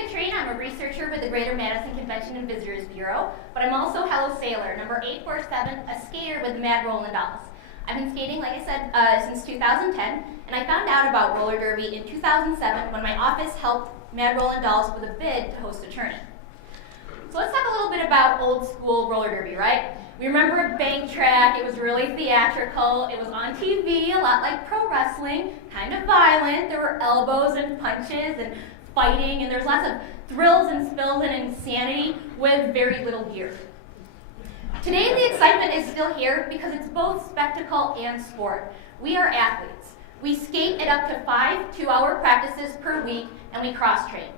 Katrin. I'm a researcher with the Greater Madison Convention and Visitors Bureau, but I'm also Hello Sailor, number 847, a skater with the Mad Rollin' Dolls. I've been skating, like I said, since 2010, and I found out about roller derby in 2007 when my office helped Mad Rollin' Dolls with a bid to host a tournament. So let's talk a little bit about old school roller derby, right? We remember a bank track. It was really theatrical. It was on TV, a lot like pro wrestling, kind of violent. There were elbows and punches and fighting, and there's lots of thrills and spills and insanity with very little gear. Today, the excitement is still here because it's both spectacle and sport. We are athletes. We skate at up to 5 two-hour practices per week, and we cross-train.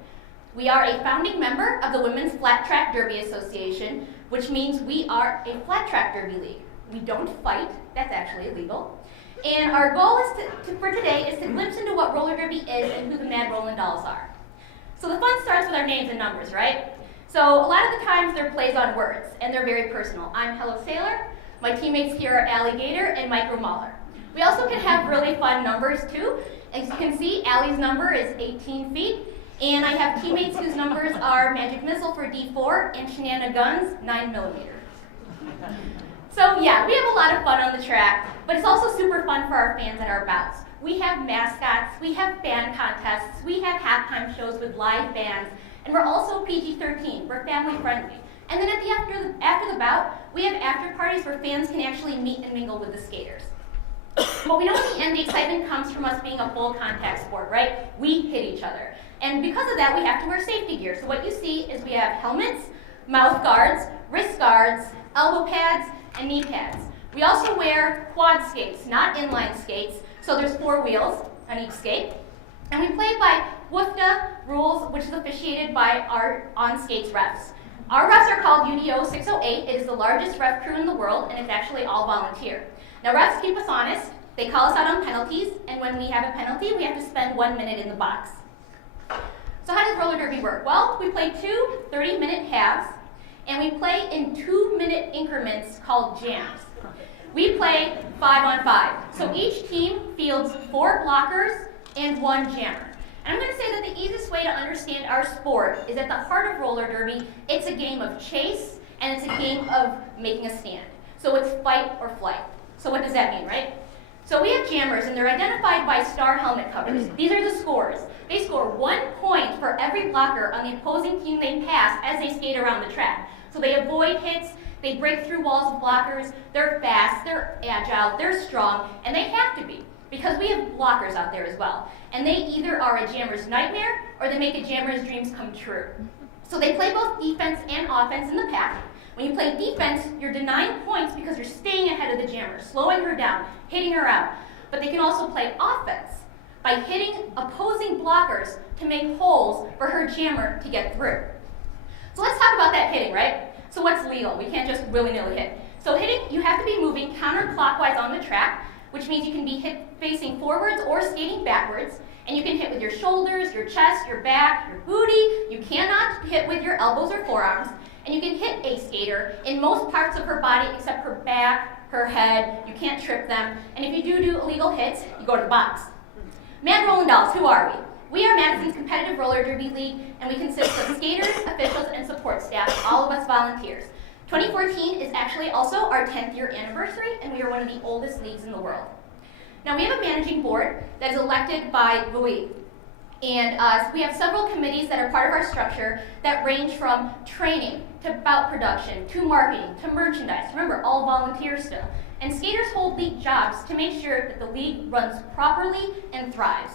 We are a founding member of the Women's Flat Track Derby Association, which means we are a flat track derby league. We don't fight, that's actually illegal. And our goal is for today is to glimpse into what roller derby is and who the Mad Rollin' Dolls are. So the fun starts with our names and numbers, right? So a lot of the times they're plays on words, and they're very personal. I'm Hello Sailor, my teammates here are Alligator and Micro Mauler. We also can have really fun numbers too. As you can see, Allie's number is 18 feet, and I have teammates whose numbers are Magic Missile for D4 and Shenanigans 9mm. So yeah, we have a lot of fun on the track, but it's also super fun for our fans at our bouts. We have mascots, we have band contests, we have halftime shows with live bands, and we're also PG-13, we're family friendly. And then after the bout, we have after parties where fans can actually meet and mingle with the skaters. But we know in the end the excitement comes from us being a full contact sport, right? We hit each other. And because of that, we have to wear safety gear. So what you see is we have helmets, mouth guards, wrist guards, elbow pads, and knee pads. We also wear quad skates, not inline skates. So there's 4 wheels on each skate. And we play by WFDA rules, which is officiated by our on-skates refs. Our refs are called UDO 608. It is the largest ref crew in the world, and it's actually all volunteer. Now, refs keep us honest. They call us out on penalties, and when we have a penalty, we have to spend 1 minute in the box. So how does roller derby work? Well, we play 2 30-minute halves, and we play in 2-minute increments called jams. We play 5 on 5. So each team fields 4 blockers and 1 jammer. And I'm going to say that the easiest way to understand our sport is at the heart of roller derby, it's a game of chase, and it's a game of making a stand. So it's fight or flight. So what does that mean, right? So we have jammers, and they're identified by star helmet covers. These are the scores. They score 1 point for every blocker on the opposing team they pass as they skate around the track. So they avoid hits, they break through walls of blockers, they're fast, they're agile, they're strong, and they have to be, because we have blockers out there as well. And they either are a jammer's nightmare, or they make a jammer's dreams come true. So they play both defense and offense in the pack. When you play defense, you're denying points because you're staying ahead of the jammer, slowing her down, hitting her out. But they can also play offense by hitting opposing blockers to make holes for her jammer to get through. So let's talk about that hitting, right? So what's legal? We can't just willy-nilly hit. So hitting, you have to be moving counterclockwise on the track, which means you can be hit facing forwards or skating backwards, and you can hit with your shoulders, your chest, your back, your booty. You cannot hit with your elbows or forearms, and you can hit a skater in most parts of her body except her back, her head. You can't trip them, and if you do illegal hits, you go to the box. Mad Rollin' Dolls, who are we? We are Madison's competitive roller derby league, and we consist of skaters, officials, and support staff, all of us volunteers. 2014 is actually also our 10th year anniversary, and we are one of the oldest leagues in the world. Now, we have a managing board that is elected by the league, and we have several committees that are part of our structure that range from training to bout production, to marketing, to merchandise. Remember, all volunteers still. And skaters hold league jobs to make sure that the league runs properly and thrives.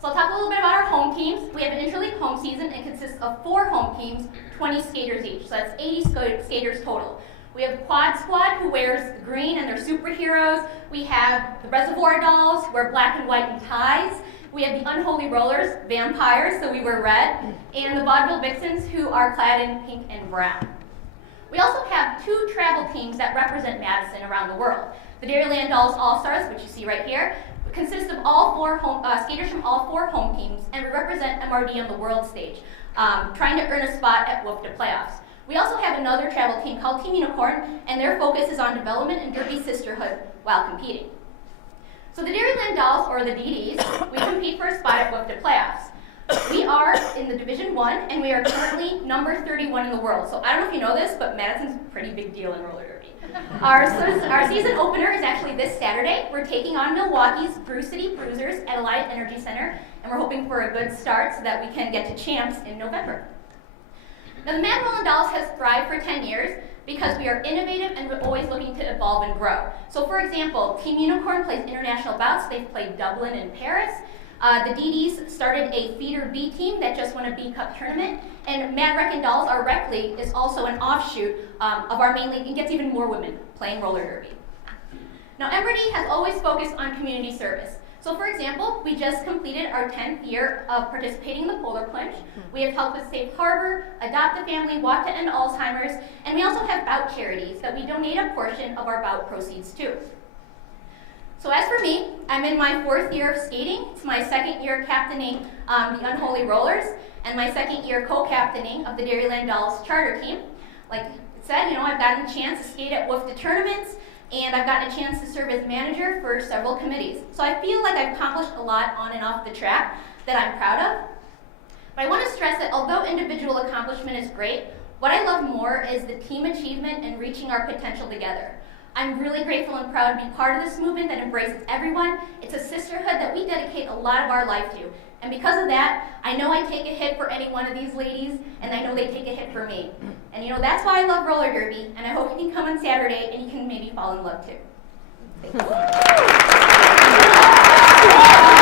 So I'll talk a little bit about our home teams. We have an interleague home season. It consists of 4 home teams, 20 skaters each. So that's 80 skaters total. We have Quad Squad, who wears green and they're superheroes. We have the Reservoir Dolls, who wear black and white and ties. We have the Unholy Rollers, vampires, so we wear red. And the Vaudeville Vixens, who are clad in pink and brown. We also have 2 travel teams that represent Madison around the world. The Dairyland Dolls All-Stars, which you see right here, consists of all 4 skaters from all 4 home teams, and we represent MRD on the world stage, trying to earn a spot at WFDA playoffs. We also have another travel team called Team Unicorn, and their focus is on development and derby sisterhood while competing. So the Dairyland Dolls, or the DDs, we compete for a spot at WFDA playoffs. We are in in the Division 1, and we are currently number 31 in the world. So I don't know if you know this, but Madison's a pretty big deal in roller derby. Our season opener is actually this Saturday. We're taking on Milwaukee's Brew City Bruisers at Alliant Energy Center, and we're hoping for a good start so that we can get to champs in November. Now, the Mad Rollin' Dolls has thrived for 10 years because we are innovative and we're always looking to evolve and grow. So, for example, Team Unicorn plays international bouts. They've played Dublin and Paris. The DDs started a feeder B team that just won a B Cup tournament. And Mad Wreckin' Dolls, our rec league, is also an offshoot of our main league and gets even more women playing roller derby. Now, Emberty has always focused on community service. So, for example, we just completed our 10th year of participating in the Polar Plunge. We have helped with Safe Harbor, Adopt a Family, Walk to End Alzheimer's, and we also have bout charities that we donate a portion of our bout proceeds to. So as for me, I'm in my 4th year of skating. It's my 2nd year captaining the Unholy Rollers, and my 2nd year co-captaining of the Dairyland Dolls charter team. Like it said, I've gotten a chance to skate at WFDA tournaments, and I've gotten a chance to serve as manager for several committees. So I feel like I've accomplished a lot on and off the track that I'm proud of. But I want to stress that although individual accomplishment is great, what I love more is the team achievement and reaching our potential together. I'm really grateful and proud to be part of this movement that embraces everyone. It's a sisterhood that we dedicate a lot of our life to. And because of that, I know I take a hit for any one of these ladies, and I know they take a hit for me. And that's why I love roller derby, and I hope you can come on Saturday and you can maybe fall in love too. Thank you.